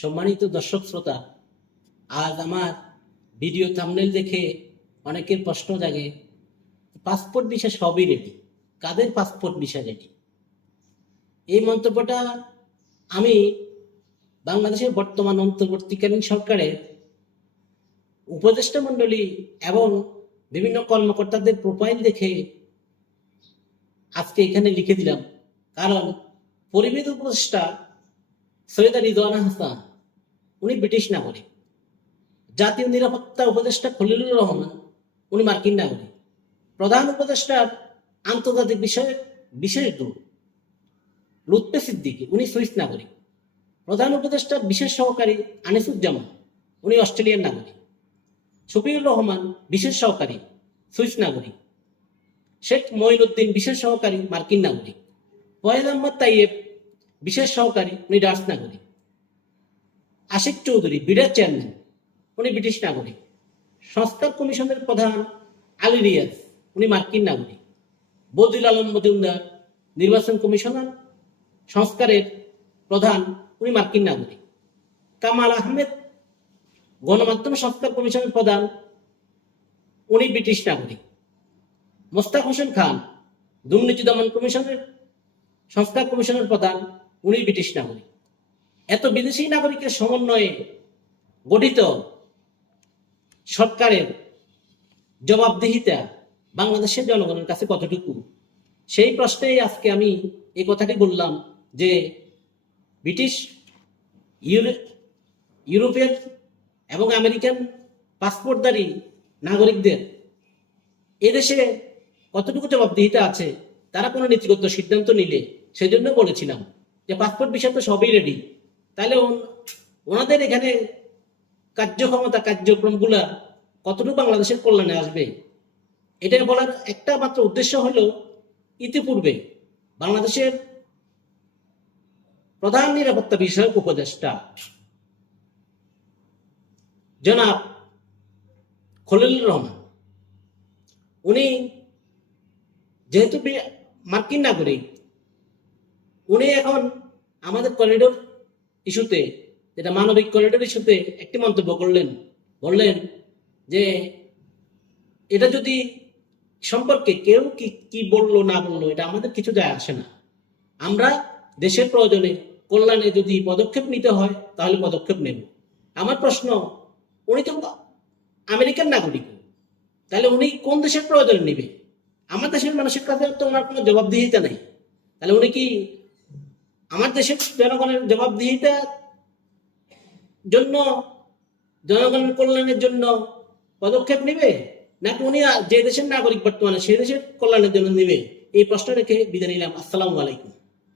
সম্মানিত দর্শক শ্রোতা, আজ আমার ভিডিও থাম্বনেল দেখে অনেকের প্রশ্ন জাগে, পাসপোর্ট ভিসা সবই রেডি, কাদের পাসপোর্ট ভিসা রেডি? এই মন্তব্যটা আমি বাংলাদেশের বর্তমান অন্তর্বর্তীকালীন সরকারের উপদেষ্টা মণ্ডলী এবং বিভিন্ন কর্মকর্তাদের প্রোফাইল দেখে আজকে এখানে লিখে দিলাম। কারণ পরিবেশ উপদেষ্টা সৈয়দা রিজওয়ানা হাসান উনি ব্রিটিশ নাগরিক, জাতীয় নিরাপত্তা উপদেষ্টা খলিলুর রহমান উনি মার্কিন নাগরিক, প্রধান উপদেষ্টার আন্তর্জাতিক বিষয়ে বিশেষ দূত লুৎফে সিদ্দিকী উনি সুইস নাগরিক, প্রধান উপদেষ্টার বিশেষ সহকারী আনিসুজ্জামান উনি অস্ট্রেলিয়ান নাগরিক, শফিউর রহমান বিশেষ সহকারী সুইস নাগরিক, শেখ মঈনুদ্দিন বিশেষ সহকারী মার্কিন নাগরিক, ফয়েজ আহমদ তাইয়েব বিশেষ সহকারী উনি ডাচ নাগরিক, আশিক চৌধুরী বিডার চেয়ারম্যান উনি ব্রিটিশ নাগরিক, সংস্কার কমিশনের প্রধান আলী রিয়াজ উনি মার্কিন নাগরিক, বদিউল আলম মজুমদার নির্বাচন কমিশনার সংস্কারের প্রধান উনি মার্কিন নাগরিক, কামাল আহমেদ গণমাধ্যম সংস্কার কমিশনের প্রধান উনি ব্রিটিশ নাগরিক, মোস্তাক হোসেন খান দুর্নীতি দমন কমিশনের সংস্কার কমিশনের প্রধান উনি ব্রিটিশ নাগরিক। এত বিদেশি নাগরিকের সমন্বয়ে গঠিত সরকারের জবাবদিহিতা বাংলাদেশের জনগণের কাছে কতটুকু, সেই প্রশ্নেই আজকে আমি এই কথাটি বললাম যে ব্রিটিশ, ইউরোপিয়ান এবং আমেরিকান পাসপোর্টধারী নাগরিকদের এদেশে কতটুকু জবাবদিহিতা আছে, তারা কোনো নীতিগত সিদ্ধান্ত নিলে সেজন্য বলেছিলাম যে পাসপোর্ট বিষয় তো সবই রেডি, তাহলে ওনাদের এখানে কার্যক্ষমতা কার্যক্রমগুলা কতটুকু বাংলাদেশের কল্যাণে আসবে, এটা বলার একটা মাত্র উদ্দেশ্য হলো ইতিপূর্বে বাংলাদেশের প্রধান নিরাপত্তা বিষয়ক উপদেষ্টা জনাব খলিলুর রহমান উনি যেহেতু মার্কিন নাগরিক, উনি এখন আমাদের করিডোর ইস্যুতে, যেটা মানবিক করিডোর ইস্যুতে একটি মন্তব্য করলেন, বললেন যে এটা যদি সম্পর্কে কেউ কি বললো না বললো এটা আমাদের কিছু যায় আসে না, আমরা দেশের প্রয়োজনে কল্যাণে যদি পদক্ষেপ নিতে হয় তাহলে পদক্ষেপ নেব। আমার প্রশ্ন, উনি তো আমেরিকান নাগরিক, তাহলে উনি কোন দেশের প্রয়োজনে নিবে? আমার দেশের মানুষের কাছে তো ওনার কোনো জবাবদিহিতা নেই, তাহলে উনি কি আমার দেশের জনগণের জবাবদিহিতার জন্য, জনগণের কল্যাণের জন্য পদক্ষেপ নিবে, নাকি উনি যে দেশের নাগরিক বর্তমানে সেই দেশের কল্যাণের জন্য নিবে? এই প্রশ্ন রেখে বিদায় নিলাম। আসসালামু আলাইকুম।